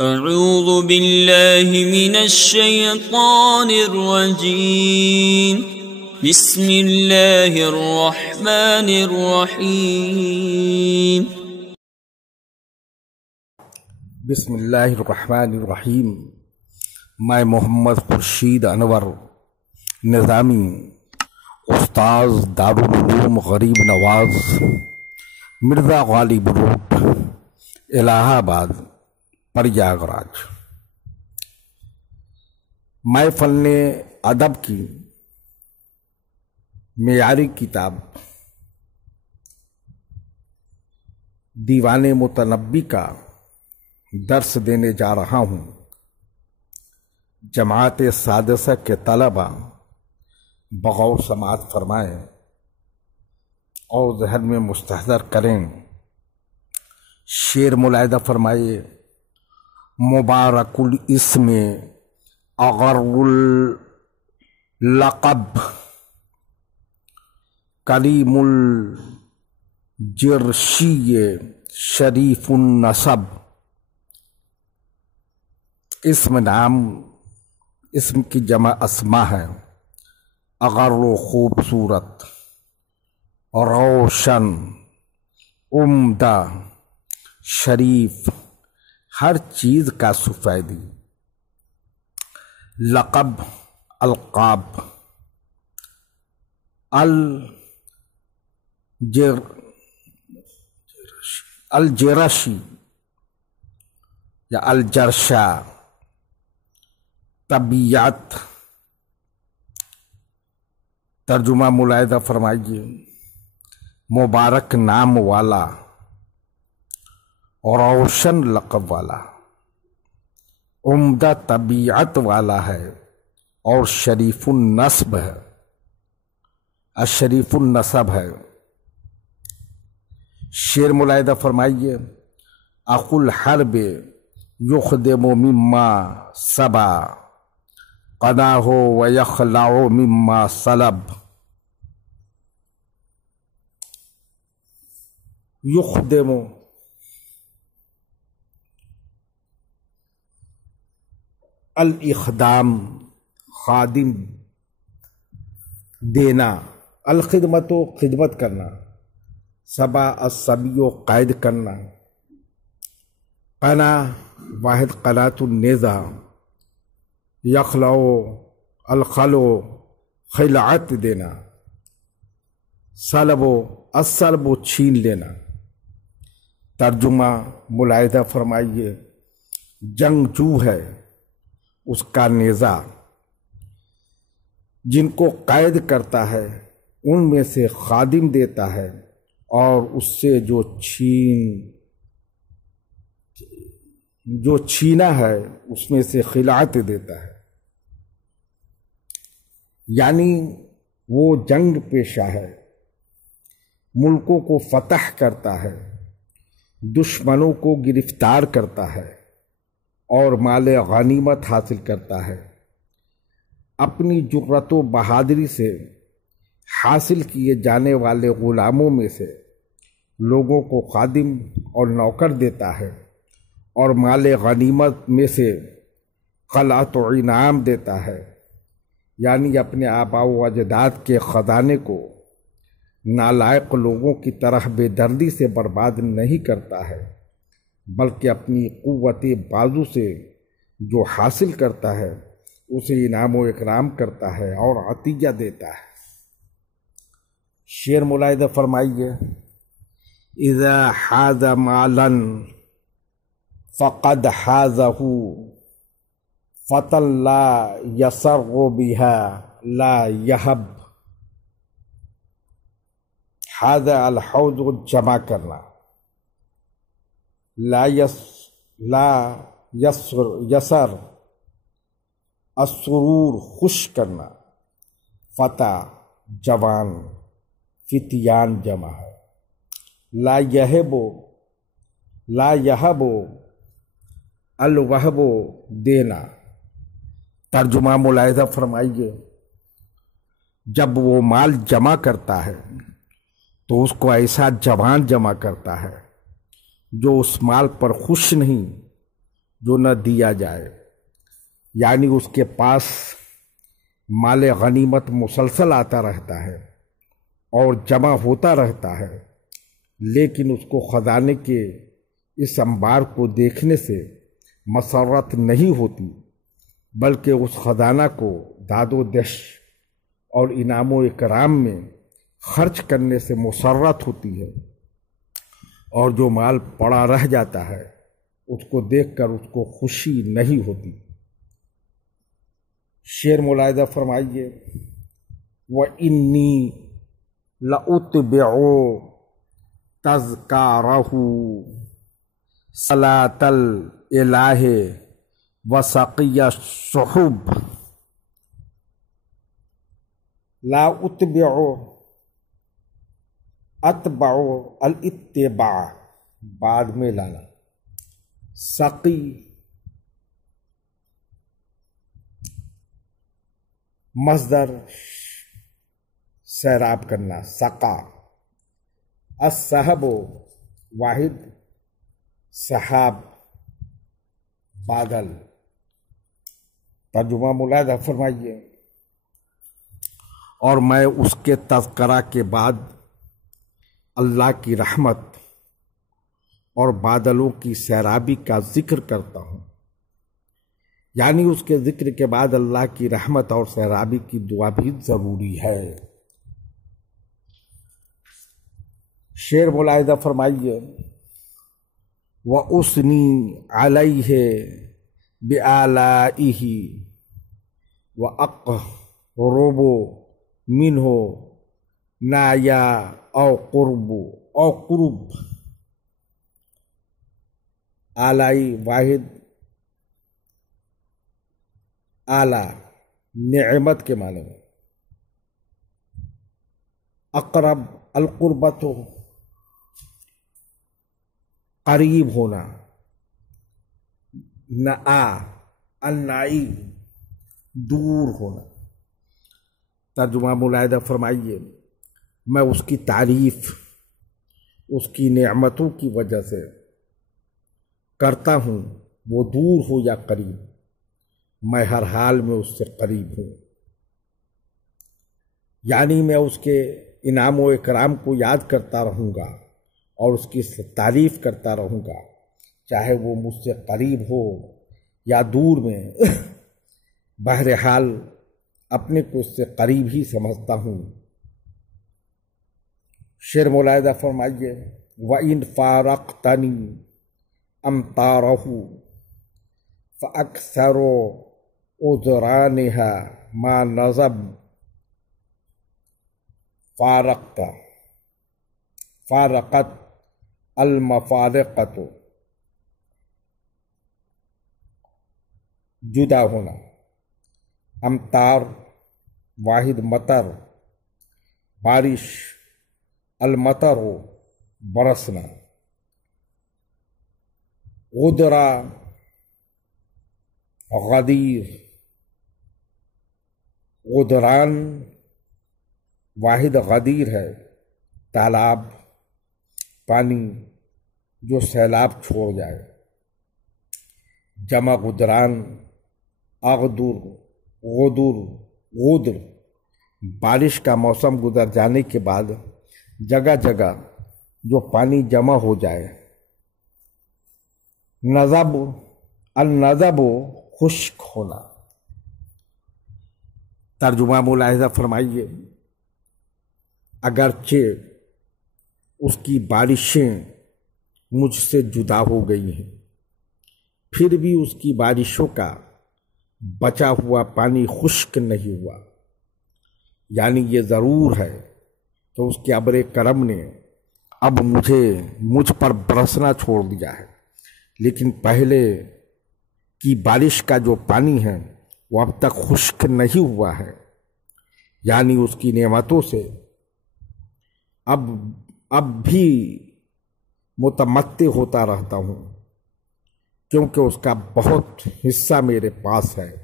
اعوذ باللہ من الشیطان الرجیم بسم اللہ الرحمن الرحیم بسم اللہ الرحمن الرحیم۔ میں محمد خورشید انور نظامی، استاذ دارالعلوم غریب نواز، مرزا غالب روڈ، الہ آباد، پریاگراج، میں فن ادب کی معیاری کتاب دیوان متنبی کا درس دینے جا رہا ہوں۔ جماعت سادسہ کے طلبہ بغور سماعت فرمائیں اور ذہن میں مستحضر کریں۔ شعر ملاحظہ فرمائیے۔ مبارک الاسم اغر اللقب، کریم الجرشی شریف النسب۔ اسم نام اسم کی جمع اسما ہے۔ اغر و خوبصورت، روشن، عمدہ، شریف، ہر چیز کا سفیدی۔ لقب، القاب، الجرشی یا الجرشا، طبیعت۔ ترجمہ ملاحظہ فرمائیے۔ مبارک نام والا، روشن لقب والا، عمدہ طبیعت والا ہے اور شریف النسب ہے، الشریف النسب ہے۔ شعر ملاحظہ فرمائیے۔ اخو الحرب یخدم مما سبا، قناہ ویخلع مما سلب۔ یخدم، الاخدام، خادم، دینا۔ الخدمت، خدمت کرنا۔ سبا، السبی، قید کرنا۔ قنا، واحد قنات النیزہ۔ یخلع، الخلع، خلعت دینا۔ سلب، السلب، چھین لینا۔ ترجمہ ملاحظہ فرمائیے۔ جنگجو ہے، اس کا نیزہ جن کو قید کرتا ہے ان میں سے خادم دیتا ہے، اور اس سے جو چھینا ہے اس میں سے خلعت دیتا ہے۔ یعنی وہ جنگ پیشہ ہے، ملکوں کو فتح کرتا ہے، دشمنوں کو گرفتار کرتا ہے اور مال غنیمت حاصل کرتا ہے۔ اپنی جرأت و بہادری سے حاصل کیے جانے والے غلاموں میں سے لوگوں کو خادم اور نوکر دیتا ہے، اور مال غنیمت میں سے قلعت و انعام دیتا ہے۔ یعنی اپنے آباء و اجداد کے خزانے کو نالائق لوگوں کی طرح بے دردی سے برباد نہیں کرتا ہے، بلکہ اپنی قوت بازو سے جو حاصل کرتا ہے اسے انعام و اکرام کرتا ہے اور عطیہ دیتا ہے۔ شعر ملاحظہ فرمائیے۔ اذا حاز مالا فقد حازہ، فتى لا يسر بها لا يهب۔ حاز، الحوض، جمع کرنا۔ لا یسر، السرور، خوش کرنا۔ فتى، جوان، فتیان جمع ہے۔ لا یہب، الوہب، دینا۔ ترجمہ ملاحظہ فرمائیے۔ جب وہ مال جمع کرتا ہے تو اس کو ایسا جوان جمع کرتا ہے جو اس مال پر خوش نہیں، جو نہ دیا جائے، یعنی اس کے پاس مال غنیمت مسلسل آتا رہتا ہے اور جمع ہوتا رہتا ہے، لیکن اس کو خزانے کے اس انبار کو دیکھنے سے مسرت نہیں ہوتی، بلکہ اس خزانہ کو داد و دش اور انعام و اکرام میں خرچ کرنے سے مسرت ہوتی ہے، اور جو مال پڑا رہ جاتا ہے اس کو دیکھ کر اس کو خوشی نہیں ہوتی۔ شعر ملاحظہ فرمائیے، وَإِنِّي لَأُتْبِعُ تَذْکَارَهُ صَلَاةَ الْإِلَٰهِ وَسَقِيَ السُّحُبِ۔ لا اتبع، اتبع الاتباع بعد میں لانا، سقی مصدر سیراب کرنا، سقا، السحب واحد سحاب بادل۔ ترجمہ ملاحظہ فرمائیے، اور میں اس کے تذکرہ کے بعد اللہ کی رحمت اور بادلوں کی سیرابی کا ذکر کرتا ہوں، یعنی اس کے ذکر کے بعد اللہ کی رحمت اور سیرابی کی دعا بھی ضروری ہے۔ شعر ملاحظہ فرمائیے، وَأُثْنِي عَلَيْهِ بِآلَائِهِ وَأَقْرُبُ مِنْهُ نَايَا أَوْ قُرُبْ۔ آلائی واحد اعلیٰ نعمت کے معنی میں، اقرب القربت قریب ہونا، نآ النائی دور ہونا۔ ترجمہ ملاحظہ فرمائیے، میں اس کی تعریف اس کی نعمتوں کی وجہ سے کرتا ہوں، وہ دور ہو یا قریب، میں ہر حال میں اس سے قریب ہوں، یعنی میں اس کے انعام و اکرام کو یاد کرتا رہوں گا اور اس کی تعریف کرتا رہوں گا، چاہے وہ مجھ سے قریب ہو یا دور میں، بہرحال اپنے کو اس سے قریب ہی سمجھتا ہوں۔ شعر ملاحظہ فرمائیے، وَإِنْ فَارَقْتَنِي أَمْطَارَهُ فَأَكْثَرُ عُذْرَانِهَا مَا نَزَبْ فارقت المفارقت، جدا ہونا، امطار واحد مطر بارش، المطر برسنا، غدرا غدیر، غدران واحد غدیر ہے، تالاب پانی جو سیلاب چھوڑ جائے، جمع غدران، اغدر غدر غدر، بارش کا موسم گزر جانے کے بعد جگہ جگہ جو پانی جمع ہو جائے، نزب النزب خشک ہونا۔ ترجمہ ملاحظہ فرمائیے، اگرچہ اس کی بارشیں مجھ سے جدا ہو گئی ہیں، پھر بھی اس کی بارشوں کا بچا ہوا پانی خشک نہیں ہوا، یعنی یہ ضرور ہے کہ اس کے ابر کرم نے اب مجھ پر برسنا چھوڑ دیا ہے، لیکن پہلے کی بارش کا جو پانی ہے وہ اب تک خشک نہیں ہوا ہے، یعنی اس کی نعمتوں سے اب بھی متمتع ہوتا رہتا ہوں، کیونکہ اس کا بہت حصہ میرے پاس ہے۔